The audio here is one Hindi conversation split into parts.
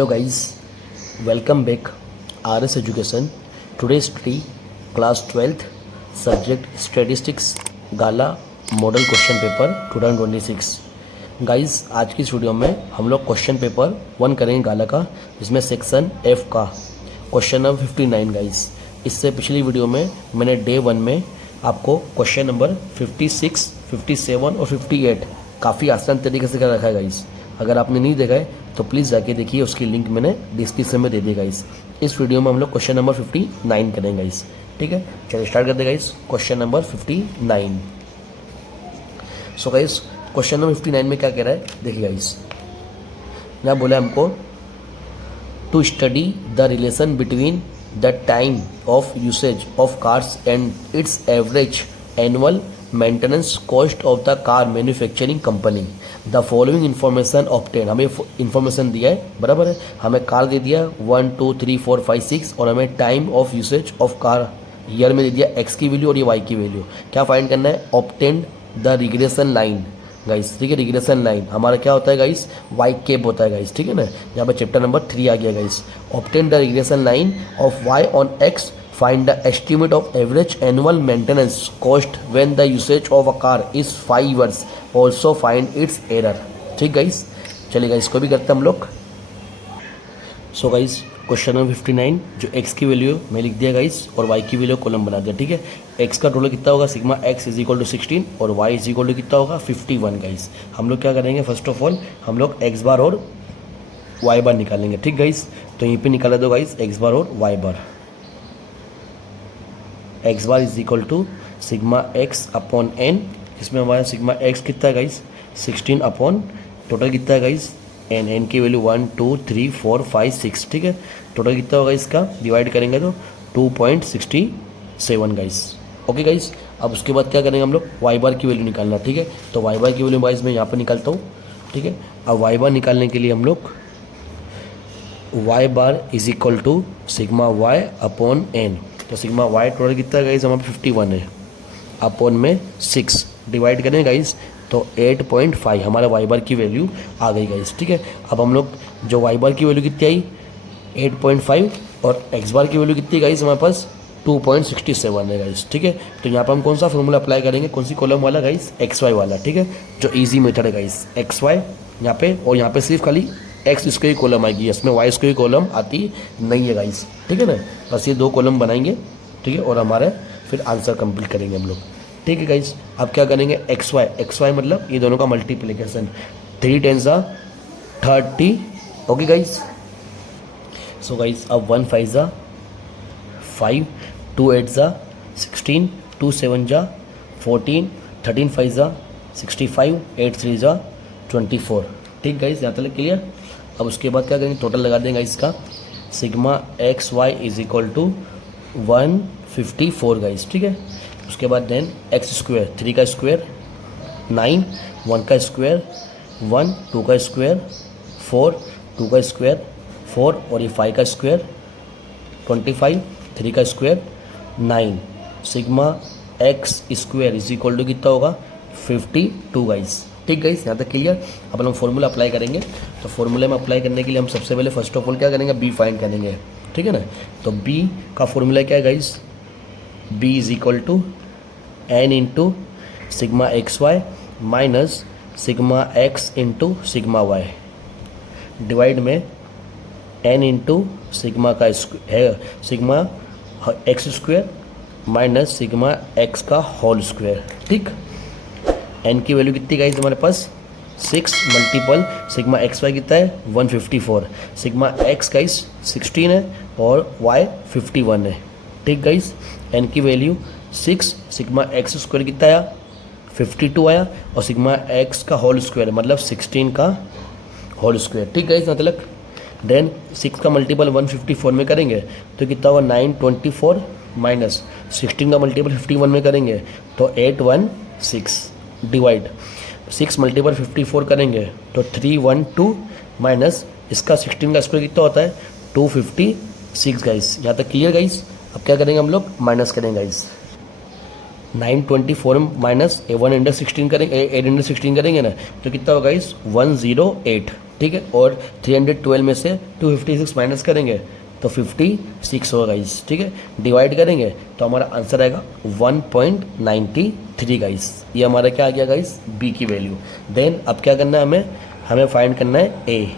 Hello guys, welcome back RS Education. Today study class 12th subject statistics गाला मॉडल क्वेश्चन पेपर 2026. गाइस आज की इस वीडियो में हम लोग क्वेश्चन पेपर 1 करेंगे गाला का, जिसमें सेक्शन F का क्वेश्चन नंबर 59. गाइस इससे पिछली वीडियो में मैंने डे 1 में आपको क्वेश्चन नंबर 56, 57 और 58 काफ़ी आसान तरीके से कर रखा है. गाइस अगर आपने नहीं देखा है तो प्लीज़ जाके देखिए, उसकी लिंक मैंने डिस्क्रिप्शन में दे दी. गाइस इस वीडियो में हम लोग क्वेश्चन नंबर 59 करेंगे. गाइस ठीक है, चलिए स्टार्ट करते हैं. Guys question number 59. सो गाइस क्वेश्चन नंबर 59 में क्या कह रहा है देखिए. गाइस यहाँ बोला हमको to study the relation between the time of usage of cars and its average annual maintenance cost of the car manufacturing company. The following information obtain, हमें इन्फॉर्मेशन दिया है, बराबर है. हमें कार दे दिया 1 2 3 4 5 6 और हमें time of usage of car year में दे दिया एक्स की वैल्यू और ये वाई की वैल्यू. क्या फाइंड करना है? Obtain the regression line. Guys ठीक है, रिग्रेशन लाइन हमारा क्या होता है गाइस? वाई केप होता है. गाइस ठीक है ना, यहाँ पे चैप्टर नंबर 3 आ गया. Guys obtain the regression line of y on x, find the estimate of average annual maintenance cost when the usage of a car is 5 years, also find its error. ठीक गाइस, चलिए गाइस इसको भी करते हैं हम लोग. सो गाइस क्वेश्चन नंबर 59 जो x की वैल्यू मैं लिख दिया गाइस और y की वैल्यू कॉलम बना दिया. ठीक है, x का टोटल कितना होगा? Sigma x is equal to 16 और y इज इक्वल टू कितना होगा? 51. गाइस हम लोग क्या करेंगे, फर्स्ट ऑफ ऑल हम लोग x बार और y बार निकालेंगे. ठीक गाइस, तो यहीं पे निकाला दो गाइस x बार और y bar. X bar is equal to sigma x upon n. इसमें हमारा सिग्मा एक्स कितना है गाइस? 16 अपॉन टोटल कितना है गाइस? एन. एन की वैल्यू 1 2 3 4 5 6. ठीक है, टोटल कितना होगा इसका? डिवाइड करेंगे तो 2.67 गाइस. ओके गाइस, अब उसके बाद क्या करेंगे हम लोग? वाई बार की वैल्यू निकालना. ठीक है, तो वाई बार की वैल्यू गाइस मैं यहाँ पर निकालता हूँ. ठीक है, अब वाई बार निकालने के लिए हम लोग y bar is equal to sigma y upon n. तो सिग्मा वाई टोटल कितना है गाइस? हमारा 51 है, अपॉन में 6 डिवाइड करें गाइस तो 8.5 हमारा वाई बार की वैल्यू आ गई गाइस. ठीक है, अब हम लोग जो वाई बार की वैल्यू कितनी आई? 8.5 और एक्स बार की वैल्यू कितनी गाइस? हमारे पास 2.67 है गाइस. ठीक है, तो यहाँ पर हम कौन सा फॉर्मूला अप्लाई करेंगे? कौन सी कॉलम वाला गाइस? एक्स वाई वाला. ठीक है, जो ईजी मेथड है गाइस, एक्स वाई यहाँ पे, और यहाँ पे सिर्फ खाली एक्स इसको ही कॉलम आएगी, इसमें वाई इसको ही कॉलम आती नहीं है गाइस. ठीक है ना, बस ये 2 कॉलम बनाएंगे. ठीक है, और हमारे फिर आंसर कंप्लीट करेंगे हम लोग. ठीक है गाइस, अब क्या करेंगे? एक्स वाई मतलब ये दोनों का multiplication. 3 10 30. Okay guys, so guys अब 1 5 5, 2 8 16, 2 7 14, 13 5 65, 8 3 24. ठीक गाइस, यहाँ तक क्लियर. अब उसके बाद क्या करेंगे? टोटल लगा देंगे इसका. Sigma x y is equal to 154 guys. ठीक है, उसके बाद देन एक्स स्क्वायर, 3 का स्क्वायर 9, 1 का स्क्वायर 1, 2 का स्क्वायर 4, 2 का स्क्वायर 4 और ये 5 का स्क्वायर 25, 3 का square 9. Sigma x square is equal to कितना होगा? 52 गाइस. ठीक गाइस, यहाँ तक क्लियर. अब हम फॉर्मूला अप्लाई करेंगे. तो फॉर्मूले में अप्लाई करने के लिए हम सबसे पहले फर्स्ट ऑफ ऑल क्या करेंगे? बी फाइंड करेंगे. ठीक है ना, तो बी का फॉर्मूला क्या है guys? B is equal to n into sigma x y minus sigma x into sigma y divide में एन इंटू सिग्मा का है sigma x square minus sigma x का होल स्क्वायर. ठीक, एन की वैल्यू कितनी गाइस हमारे पास? 6 मल्टीपल सिग्मा एक्स वाई कितना है? 154. सिग्मा एक्स गाइस 16 है और वाई 51 है. ठीक गाइस, एन की वैल्यू 6, सिग्मा एक्स स्क्वायर कितना आया? 52 आया और सिग्मा एक्स का होल स्क्वायर मतलब 16 का होल स्क्वायर. ठीक गाइस, मतलब देन 6 का मल्टीपल 154 में करेंगे तो कितना होगा? 924 माइनस 16 का मल्टीपल 51 में करेंगे तो 816 डिवाइड 6 मल्टीपल 54 करेंगे तो 312 माइनस इसका 16 का स्क्वायर कितना होता है? 256 गाइस. यहाँ तक क्लियर गाइस. अब क्या करेंगे हम लोग? माइनस करेंगे गाइस. 924 माइनस 116 करेंगे, 816 करेंगे ना तो कितना होगा गाइस? 108. ठीक है, और 312 में से 256 माइनस करेंगे तो 56 होगा गाइस, ठीक है। डिवाइड करेंगे तो हमारा आंसर आएगा 1.93 गाइस। ये हमारा क्या आ गया गाइस, बी की वैल्यू। देन अब क्या करना है हमें फाइंड करना है ए,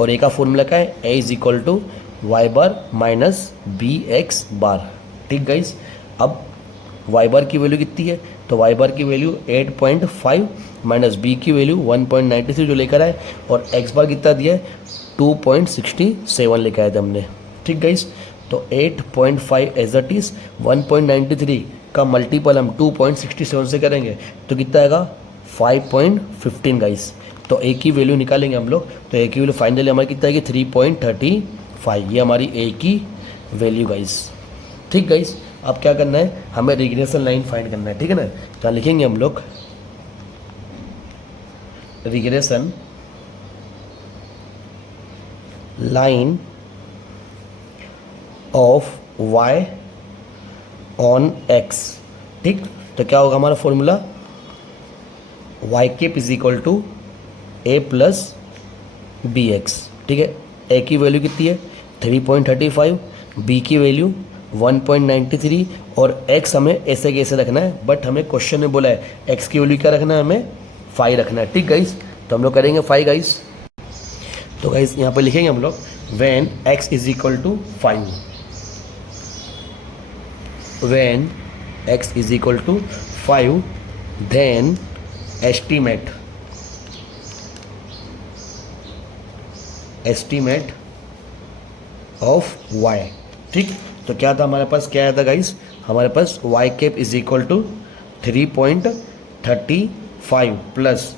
और ए का फॉर्मूला क्या है, A is equal to Y bar minus B X bar, ठीक गाइस। अब वाई बार की वैल्यू कितनी है, तो वाई बार की वैल्यू 8.5 माइनस बी की वैल्यू 1.93 जो लेकर आए, और एक्स बार कितना दिया है 2.67 लेकर आए थे हमने, ठीक गाइस। तो 8.5 एज इट इज 1.93 का मल्टीपल हम 2.67 से करेंगे तो कितना आएगा 5.15 गाइस। तो ए की वैल्यू निकालेंगे हम लोग, तो ए की वैल्यू फाइनली हमारी कितना आएगी 3.35, ये हमारी ए की वैल्यू गाइस, ठीक गाइस। अब क्या करना है, हमें रिग्रेशन लाइन फाइंड करना है, ठीक है ना। तो लिखेंगे हम लोग regression line of y on x, ठीक। तो क्या होगा हमारा formula, y cap is equal to a plus b x, ठीक है। a की वैल्यू कितनी है 3.35, b की वैल्यू 1.93, और x हमें ऐसे कैसे रखना है, बट हमें क्वेश्चन में बोला है x की वैल्यू क्या रखना है, हमें 5 रखना है, ठीक गाइस। तो हम लोग करेंगे 5 गाइस। तो गाइस यहाँ पर लिखेंगे हम लोग when x is equal to 5, when x is equal to 5, then estimate of y, ठीक। तो क्या था हमारे पास, क्या आया था गाइस, हमारे पास y cap is equal to 3.35 plus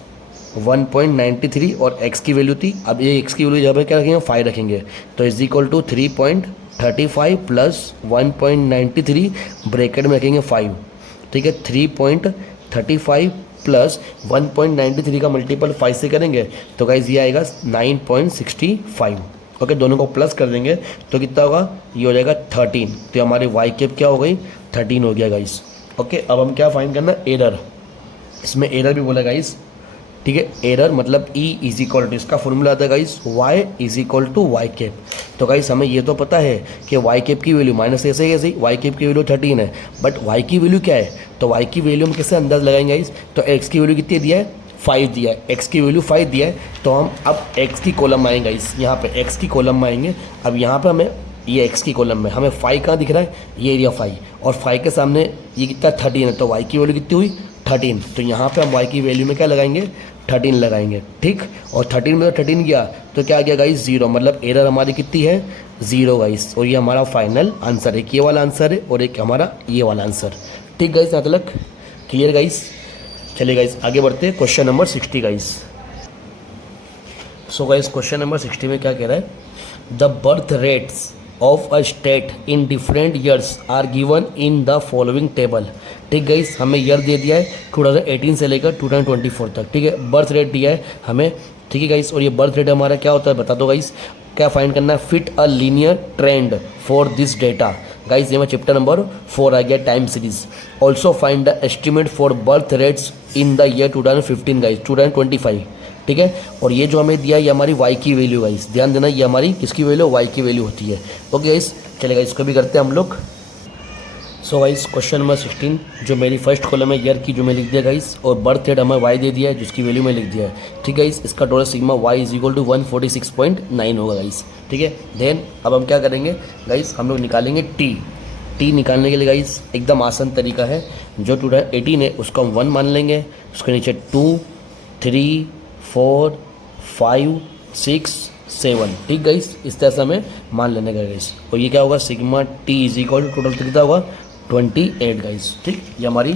1.93, और x की वैल्यू थी, अब ये x की वैल्यू जब क्या रखेंगे 5 रखेंगे, तो is equal to 3.35 plus 1.93 bracket में रखेंगे 5, ठीक है। 3.35 प्लस 1.93 का मल्टीपल 5 से करेंगे तो गाइज ये आएगा 9.65, ओके। दोनों को प्लस कर देंगे तो कितना होगा, ये हो जाएगा 13। तो हमारी वाई कैप क्या हो गई 13 हो गया गाइज, ओके। अब हम क्या फाइंड करना, एरर, इसमें एरर भी बोला गाइज, ठीक है। एरर मतलब ई इज इक्वल टू, इसका फॉर्मूला आता है guys y is equal to y cap. तो गाइस हमें ये तो पता है कि वाई कैप की वैल्यू माइनस ऐसे कैसे, वाई कैप की वैल्यू 13 है, बट वाई की वैल्यू क्या है, तो वाई की वैल्यू हम कैसे अंदाज लगाएंगे गाइस, तो एक्स की वैल्यू कितनी दिया है 5 दिया है, एक्स की वैल्यू 5 दिया है, तो हम अब एक्स की कॉलम में आएंगे गाइस, यहाँ पे एक्स की कॉलम में आएंगे। अब यहाँ पे हमें ये एक्स की कॉलम में हमें 5 कहाँ दिख रहा है, ये एरिया 5, और 5 के सामने ये कितना 13 है, तो वाई की वैल्यू कितनी हुई 13। तो यहाँ पे हम वाई की वैल्यू में क्या लगाएंगे 13 लगाएंगे, ठीक। और 13 में तो 13 गया तो क्या आ गया गाइस 0, मतलब एरर हमारी कितनी है 0 गाइस। और ये हमारा फाइनल आंसर है, एक ये वाला आंसर है और एक हमारा ये वाला आंसर, ठीक गाइस। यहाँ तक क्लियर गाइस। चलिए गाइस आगे बढ़ते हैं, question number 60 guys. So guys question number 60 में क्या कह रहा है, the birth rates of a state in different years are given in the following table, ठीक गाइस। हमें ईयर दे दिया है 2018 से लेकर 2024 तक, ठीक है। बर्थ रेट दिया है हमें, ठीक है गाइस। और ये बर्थ रेट हमारा क्या होता है बता दो गाइस, क्या फाइंड करना है, fit a linear trend for this data guys. ये में चैप्टर नंबर 4 आ गया, time series. Also find the estimate for birth rates in the year 2015 guys 2025, ठीक है। और ये जो हमें दिया ये हमारी वाई की वैल्यू गाइस, ध्यान देना ये हमारी किसकी वैल्यू, वाई की वैल्यू होती है, ओके गाइस। चलेगा इसको भी करते हैं हम लोग। सो गाइस क्वेश्चन नंबर 16 जो मेरी फर्स्ट कॉलम है ईयर की जो मैं लिख दिया गाइस, और बर्थ रेट हमें वाई दे दिया है जिसकी वैल्यू मैं लिख दिया है, ठीक है गाइस। इसका total sigma y is equal to 146.9 होगा गाइस, ठीक है। देन अब हम क्या करेंगे गाइस, हम लोग निकालेंगे टी निकालने के लिए गाइस एकदम आसान तरीका है, जो 2018 है उसको हम 1 मान लेंगे, उसके नीचे 2, 3, 4, 5, 6, 7, ठीक गाइस। इस तरह से हमें मान लेने का गाइस। और ये क्या होगा sigma t is equal to total कितना होगा 28 गाइस, ठीक। ये हमारी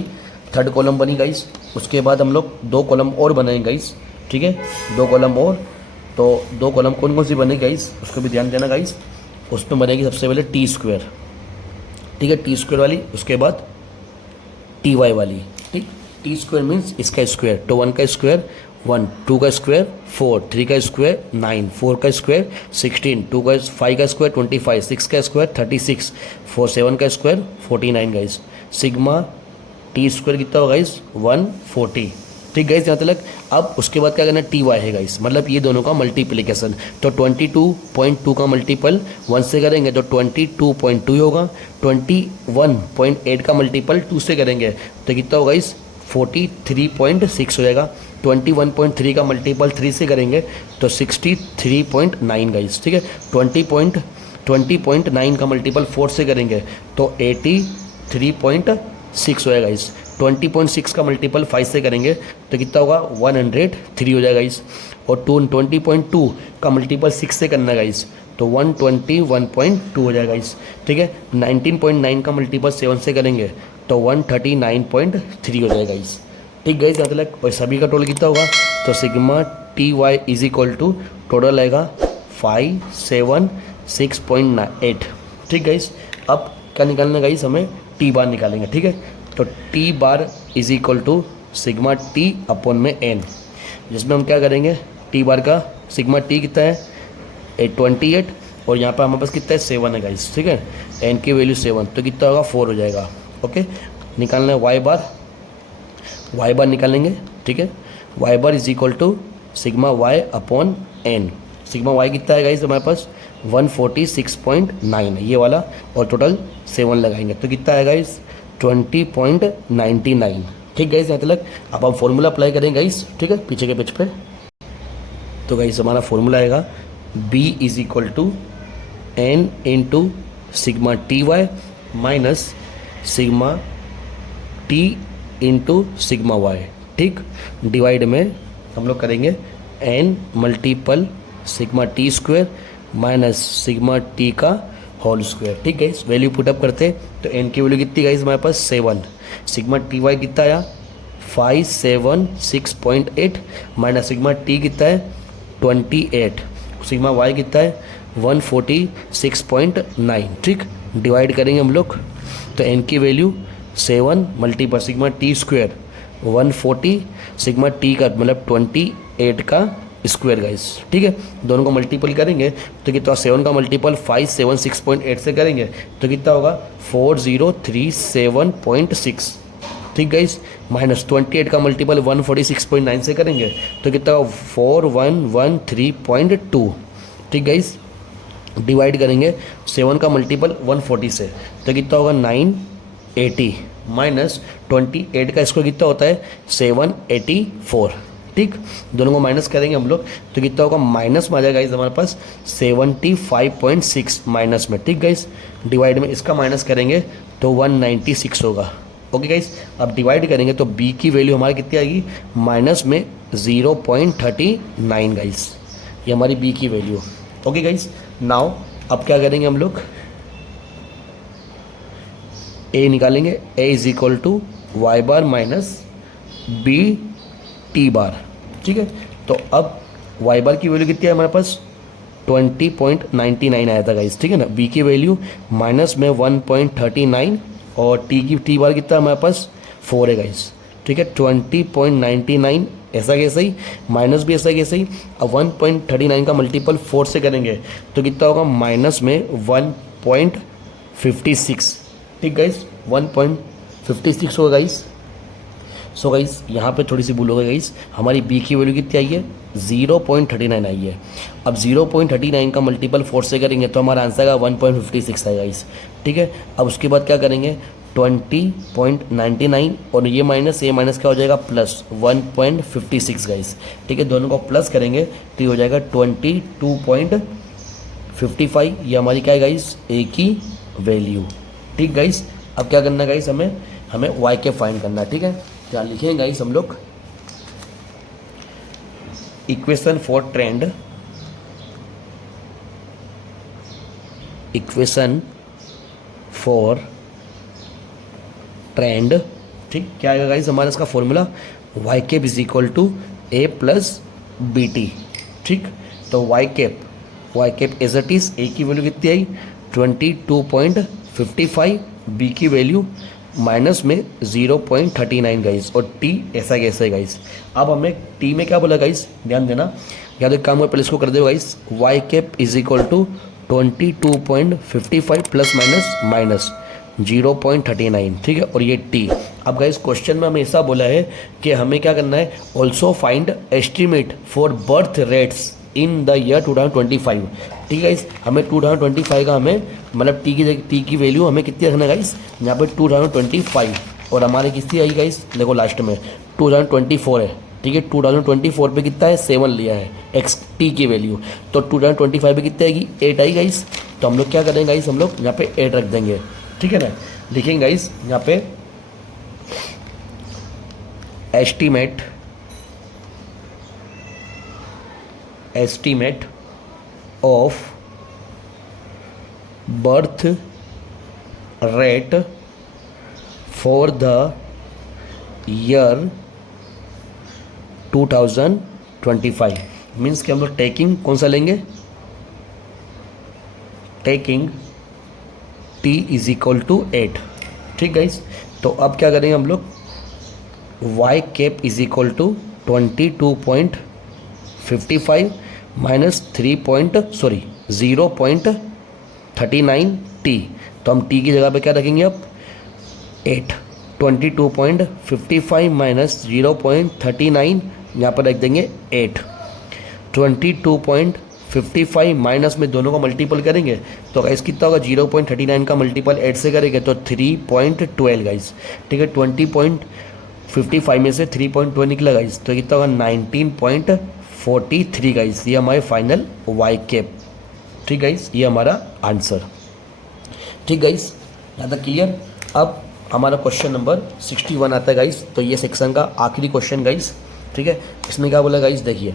थर्ड कॉलम बनी गाइस। उसके बाद हम लोग 2 कॉलम और बनाएंगे गाइस, ठीक है। 2 कॉलम और, तो 2 कॉलम कौन कौन सी बनेगी गाइस उसको भी ध्यान देना गाइस। उसमें बनेगी सबसे पहले टी स्क्वायर, ठीक है, टी स्क्वायर वाली। उसके बाद टी वाई वाली, ठीक। टी स्क्वायर मीन्स इसका स्क्वायर, तो 1 का स्क्वायर 1, 2 का स्क्वायर 4, 3 का स्क्वायर 9, 4 का स्क्वायर 16, 5 का स्क्वायर 25, 6 का स्क्वायर 36, 7 का square 49 guys. Sigma t square कितना होगा गाइस 140, ठीक गाइस यहाँ तक। अब उसके बाद क्या करना है, टी वाई है गाइस, मतलब ये दोनों का मल्टीप्लिकेशन। तो 22.2 का मल्टीपल 1 से करेंगे तो 22.2 होगा। 21.8 का मल्टीपल 2 से करेंगे तो कितना होगा गाइस, 43.6 हो जाएगा। 21.3 का मल्टीपल 3 से करेंगे तो 63.9 गाइस, ठीक है। 20.9 का मल्टीपल 4 से करेंगे तो 83.6 हो जाएगा गाइस। 20.6 का मल्टीपल 5 से करेंगे तो कितना होगा, 103 हो जाएगा गाइस। और 20.2 का मल्टीपल 6 से करना है गाइस तो 121.2 हो जाएगा गाइस, ठीक है। 19.9 का मल्टीपल 7 से करेंगे तो 139.3 हो जाएगा गाइस, ठीक गाइस यहाँ तक। और सभी का टोटल कितना होगा, तो sigma t y is equal to total आएगा 576.8, ठीक गाइस। अब क्या निकालना है गाइस, हमें टी बार निकालेंगे, ठीक है। तो t bar is equal to sigma t upon में एन, जिसमें हम क्या करेंगे, टी बार का सिग्मा टी कितना है 28 और यहाँ पर हमारे पास कितना है 7 है गाइस, ठीक है। एन की वैल्यू 7 तो कितना होगा 4 हो जाएगा। ओके, निकालना है वाई बार निकालेंगे, ठीक है। Y bar is equal to sigma y upon n. Sigma y कितना है गाइस हमारे पास 146.9 है ये वाला, और टोटल 7 लगाएंगे तो कितना है गाइस 20.99, ठीक गाइस यहाँ तक। अब हम फॉर्मूला अप्लाई करेंगे गाइस, ठीक है, पीछे के पेज पे। तो गाइस हमारा फॉर्मूला आएगा b is equal to n into sigma t y minus sigma t into sigma y, ठीक। डिवाइड में हम लोग करेंगे n multiple sigma t square minus sigma t का होल स्क्वायर, ठीक है। वैल्यू पुटअप करते तो n की वैल्यू कितनी गाइस हमारे पास 7, सिग्मा टी वाई कितना आया 576.8 माइनस सिग्मा टी कितना है 28, सिग्मा वाई कितना है 146.9, ठीक। डिवाइड करेंगे हम लोग तो n की value 7 multiple sigma t square 140 sigma t का मतलब 28 का स्क्वायर गाइस, ठीक है। दोनों को मल्टीपल करेंगे तो कितना 7 का मल्टीपल 576.8 से करेंगे तो कितना होगा 4037.6, ठीक गाइस। माइनस 28 का मल्टीपल 146.9 से करेंगे तो कितना होगा 4113.2, ठीक गाइस। डिवाइड करेंगे 7 का मल्टीपल 140 से तो कितना होगा 980 माइनस 28 का स्क्वायर कितना होता है 784, ठीक। दोनों को माइनस करेंगे हम लोग तो कितना होगा माइनस में आ जाएगा गाइस हमारे पास 75.6 माइनस में, ठीक गाइस। डिवाइड में इसका माइनस करेंगे तो 196 होगा। ओके गाइस, अब डिवाइड करेंगे तो b की वैल्यू हमारी कितनी आएगी माइनस में 0.39 गाइस, ये हमारी b की वैल्यू। ओके गाइस, नाउ अब क्या करेंगे हम लोग a निकालेंगे, a is equal to Y bar minus b t bar, ठीक है। तो अब वाई बार की वैल्यू कितनी है हमारे पास 20.99 आया था गाइस, ठीक है ना। बी की वैल्यू माइनस में 1.39 और टी बार कितना हमारे पास 4 है गाइस, ठीक है। 20.99 ऐसा कैसे ही, माइनस भी ऐसा कैसे ही। अब 1.39 का मल्टीपल 4 से करेंगे तो कितना होगा माइनस में 1.56, ठीक गाइस 1.56 होगा गाइस। सो गाइस यहाँ पे थोड़ी सी भूल हो गई गाइस, हमारी b की वैल्यू कितनी आई है 0.39 आई है। अब 0.39 का मल्टीपल 4 से करेंगे तो हमारा आंसर का 1.56 आएगा गाइस, ठीक है। अब उसके बाद क्या करेंगे 20.99 और ये माइनस क्या हो जाएगा प्लस 1.56 गाइस, ठीक है। दोनों को प्लस करेंगे तो ये हो जाएगा 22.55, ये हमारी क्या है गाइस a की वैल्यू, ठीक गाइस। अब क्या करना है गाइस, हमें y के फाइंड करना है, ठीक है। क्या लिखेंगे गाइस हम लोग इक्वेशन फॉर ट्रेंड, ठीक। क्या आएगा गाइस हमारा इसका formula Y cap is equal to A plus B T, ठीक। तो Y cap as it is, A की वैल्यू कितनी आई 22.55, बी की वैल्यू माइनस में 0.39 गाइस, और टी ऐसा कैसे है गाइस। अब हमें टी में क्या बोला गाइस, ध्यान देना, या तो एक काम कर पहले इसको कर दो guys, y cap is equal to 22.55 plus minus 0.39, ठीक है, और ये टी। अब गाइस क्वेश्चन में हमें ऐसा बोला है कि हमें क्या करना है, also find estimate for birth rates in the year 2025, ठीक है गाइस। हमें 2025 का हमें मतलब टी की वैल्यू हमें कितनी रखना है गाइस, यहाँ पे 2025, और हमारे कितनी आई गाइस, देखो लास्ट में 2024 है, ठीक है। 2024 पे कितना है, 7 लिया है एक्स टी की वैल्यू, तो 2025 पे कितनी आएगी, 8 आई गाइस। तो हम लोग क्या करेंगे गाइस, हम लोग यहाँ पे 8 रख देंगे, ठीक है ना। लिखेंगे गाइस यहाँ पे estimate of birth rate for the year 2025, means कि हम लोग टेकिंग कौन सा लेंगे, taking t is equal to 8, ठीक गाइस। तो अब क्या करेंगे हम लोग, y cap is equal to 22.55 minus 0.39 t। तो हम t की जगह पे क्या रखेंगे अब, 8, 22.55 माइनस 0.39, यहाँ पर रख देंगे 8। 22.55 माइनस में दोनों को मल्टीपल करेंगे तो गाइस कितना होगा, 0.39 का मल्टीपल 8 से करेंगे तो 3.12 गाइस, ठीक है। 20.55 में से 3.12 निकला गाइस, तो कितना होगा 19.43 गाइस। ये हमारे फाइनल वाई कैप, ठीक गाइस, ये हमारा आंसर, ठीक गाइस, यहाँ तक क्लियर। अब हमारा क्वेश्चन नंबर 61 आता है गाइस, तो ये सेक्शन का आखिरी क्वेश्चन गाइस, ठीक है। इसमें क्या बोला गाइस, देखिए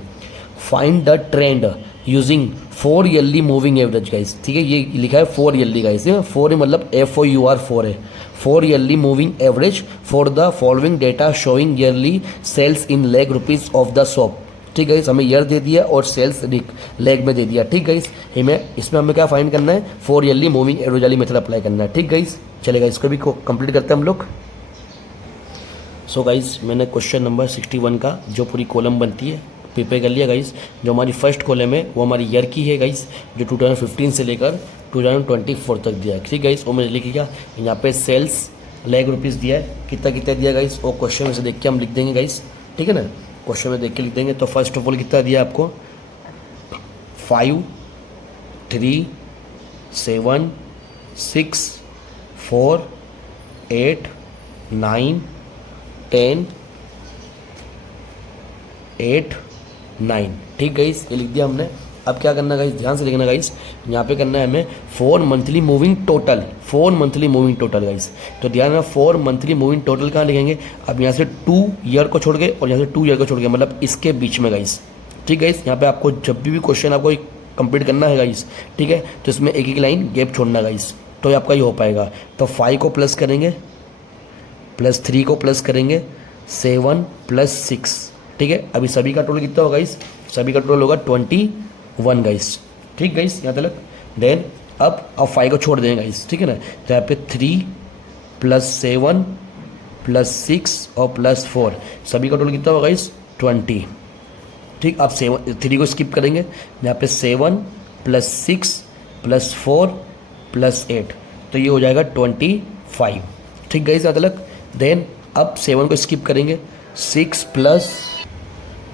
find the trend using 4 yearly moving average guys, ठीक है। ये लिखा है 4 ईयरली गाइस, 4 मतलब FOUR 4 है, 4 yearly moving average for the following data showing yearly sales in lakh rupees of the shop, ठीक है। हमें ईयर दे दिया और सेल्स लेग में दे दिया, ठीक है। इसमें हमें क्या फाइंड करना है, 4 ईयरली मूविंग एवरेज वाली मेथड अप्लाई करना है, ठीक गाइस। चलेगा, इसको भी कंप्लीट करते हैं हम लोग। सो गाइस मैंने क्वेश्चन नंबर 61 का जो पूरी कॉलम बनती है प्रिपेयर कर लिया गाइस। जो हमारी फर्स्ट कॉलम है वो हमारी ईयर की है गाइस, जो 2015 से लेकर 2024 तक दिया है, ठीक गाइस। वो मैंने लिख लिया, यहाँ पे सेल्स लाख रुपीज़ दिया है, कितना कितना दिया गाइस, वो क्वेश्चन में से देख के हम लिख देंगे गाइस, ठीक है ना। क्वेश्चन में देख के लिख देंगे। तो फर्स्ट ऑफ ऑल कितना दिया आपको, 5, 3, 7, 6, 4, 8, 9, 10, 8, 9, ठीक गाइस, ये लिख दिया हमने। अब क्या करना गाइस, ध्यान से लिखना गाइस, यहाँ पे करना है हमें 4 monthly moving total, 4 monthly moving total guys. तो ध्यान रखना 4 मंथली मूविंग टोटल कहाँ लिखेंगे, अब यहाँ से 2 ईयर को छोड़ के और यहाँ से 2 ईयर को छोड़ के, मतलब इसके बीच में गाइस, ठीक गाइस। यहाँ पे आपको जब भी क्वेश्चन आपको कंप्लीट करना है गाइस, ठीक है, तो इसमें एक एक लाइन गैप छोड़ना गाइस, तो ये आपका ये हो पाएगा। तो 5 को प्लस करेंगे, प्लस 3 को प्लस करेंगे, 7 प्लस 6, ठीक है। अभी सभी का टोटल कितना होगा गाइस, सभी का टोटल होगा 21 गाइस, ठीक गाइस, यहाँ तक। देन अब 5 को छोड़ देंगे गाइस, ठीक है ना। तो यहाँ पे 3 प्लस 7 प्लस 6 और प्लस 4, सभी का टोटल कितना होगा गाइस, 20, ठीक। अब 3 को स्किप करेंगे, यहाँ पे 7 प्लस 6 प्लस 4 प्लस 8, तो ये हो जाएगा 25, ठीक गाइस, यहाँ तक। देन अब 7 को स्किप करेंगे, 6 प्लस,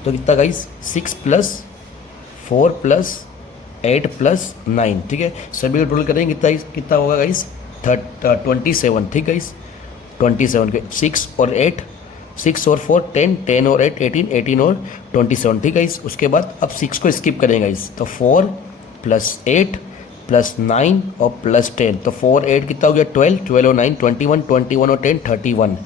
तो कितना गाइस, 6 प्लस 4 प्लस 8 प्लस 9, ठीक है। सभी को टोटल करेंगे कितना होगा गाइस, 27, ठीक गाइस, 27 के 6 और 8, 6 और 4 10, 10 और 8 18, 18 और 27, ठीक गाइस। उसके बाद अब 6 को स्किप करेंगे गाइस, तो 4 प्लस 8 प्लस 9 और प्लस 10, तो 4 8 कितना हो गया, 12, 12 और 9 21, 21 और 10 31,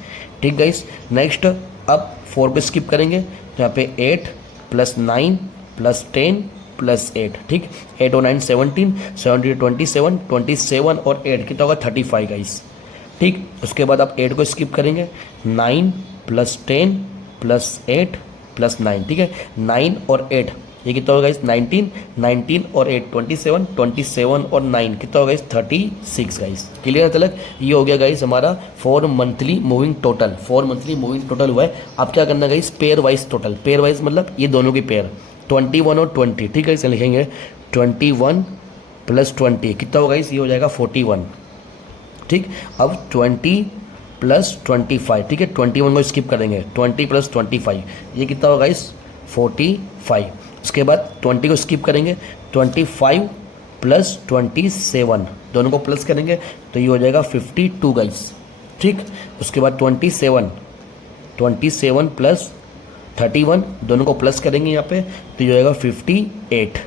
ठीक गाइस। नेक्स्ट अब 4 को स्किप करेंगे, तो यहाँ पे 8 प्लस 9 प्लस 10 प्लस 8, ठीक। 8 और 9 17, 17 27, 27 और 8 कितना होगा, 35 गाइस, ठीक। उसके बाद आप 8 को स्किप करेंगे, 9 प्लस 10 प्लस 8 प्लस 9, ठीक है। 9 और 8 ये कितना होगा गाइस, 19, 19 और 8 27, 27 और 9 कितना होगा गाइस, 36 गाइस, क्लियर है तलक। ये हो गया गाइस हमारा 4 monthly moving total, 4 monthly moving total हुआ है। अब क्या करना guys, pair wise total, pair wise मतलब ये दोनों की पेयर 21 और 20, ठीक है। इसे लिखेंगे 21 प्लस 20 कितना होगा गाइस, ये हो जाएगा 41, ठीक। अब 20 प्लस 25, ठीक है, 21 को स्किप करेंगे, 20 प्लस 25 ये कितना होगा गाइस 45। उसके बाद 20 को स्किप करेंगे, 25 प्लस 27 दोनों को प्लस करेंगे तो ये हो जाएगा 52 गाइस, ठीक। उसके बाद 27 प्लस 31 दोनों को प्लस करेंगे यहाँ पे तो ये हो जाएगा 58।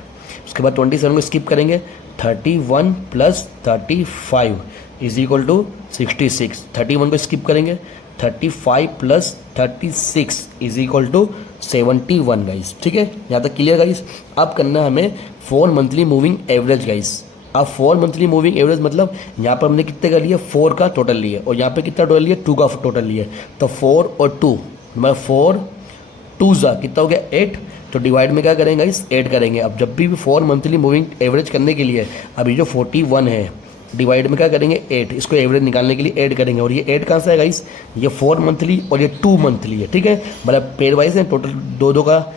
उसके बाद 27 को स्किप करेंगे, 31 प्लस 35 इज इक्वल टू 66। 31 को स्किप करेंगे, 35 plus 36 is equal to 71 guys, ठीक है। यहाँ तक क्लियर गाइस। अब करना है हमें 4 मंथली मूविंग एवरेज गाइस। अब 4 मंथली मूविंग एवरेज मतलब यहाँ पर हमने कितने का लिया 4 का टोटल लिया और यहाँ पे कितना टोटल लिया 2 का टोटल लिया। तो 4 और 2 मतलब 4 2 जा कितना हो गया 8। तो डिवाइड में क्या करेंगे गाइस 8 करेंगे। अब जब भी 4 मंथली मूविंग एवरेज करने के लिए अभी जो 41 है डिवाइड में क्या करेंगे 8, इसको एवरेज निकालने के लिए ऐड करेंगे। और ये 8 कहाँ से है गाइस, ये 4 मंथली और ये 2 मंथली है, ठीक है। मतलब पेयर वाइज है, टोटल 2 का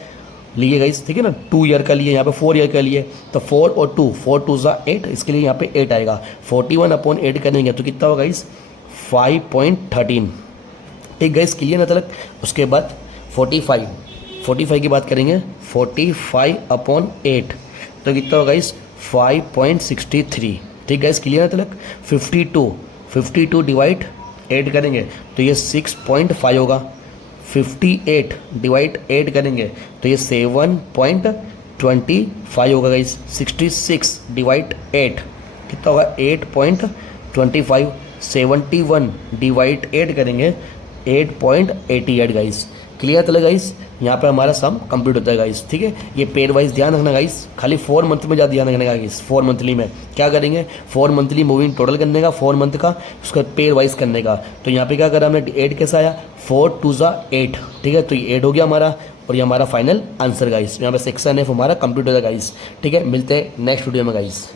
लिए गाइस, ठीक है ना। 2 ईयर का लिए, यहाँ पे 4 ईयर का लिए। तो 4 और 2 4 2 जा 8, इसके लिए यहाँ पे 8 आएगा। 41/8 करेंगे तो कितना होगा गाइस 5.13, ठीक गाइस, क्लियर ना तलक। उसके बाद 45 की बात करेंगे, 45/8 तो कितना होगा गाइस 5.63, ठीक गाइस, क्लियर ना तलक। 52 डिवाइड 8 करेंगे तो ये 6.5 होगा। 58 डिवाइड 8 करेंगे तो ये 7.25 होगा गाइस। 66 डिवाइड 8 कितना होगा 8.25। 71 डिवाइड 8 करेंगे 8.88 गाइस, क्लियर चला गाइस। यहाँ पे हमारा सम कंप्लीट होता है गाइस, ठीक है। ये पेड वाइज ध्यान रखना गाइस, खाली 4 मंथ में ज़्यादा ध्यान रखना गाइस। 4 मंथली में क्या करेंगे 4 मंथली मूविंग टोटल करने का 4 मंथ का, उसका पेड वाइज करने का। तो यहाँ पे क्या करा हमने 8 कैसा आया 4 2 जा 8, ठीक है। तो ये 8 हो गया हमारा और ये हमारा फाइनल आंसर गाइस। यहाँ पे सेक्शन एफ हमारा कंप्लीट हो जाएगा गाइस, ठीक है। मिलते हैं नेक्स्ट वीडियो में गाइस।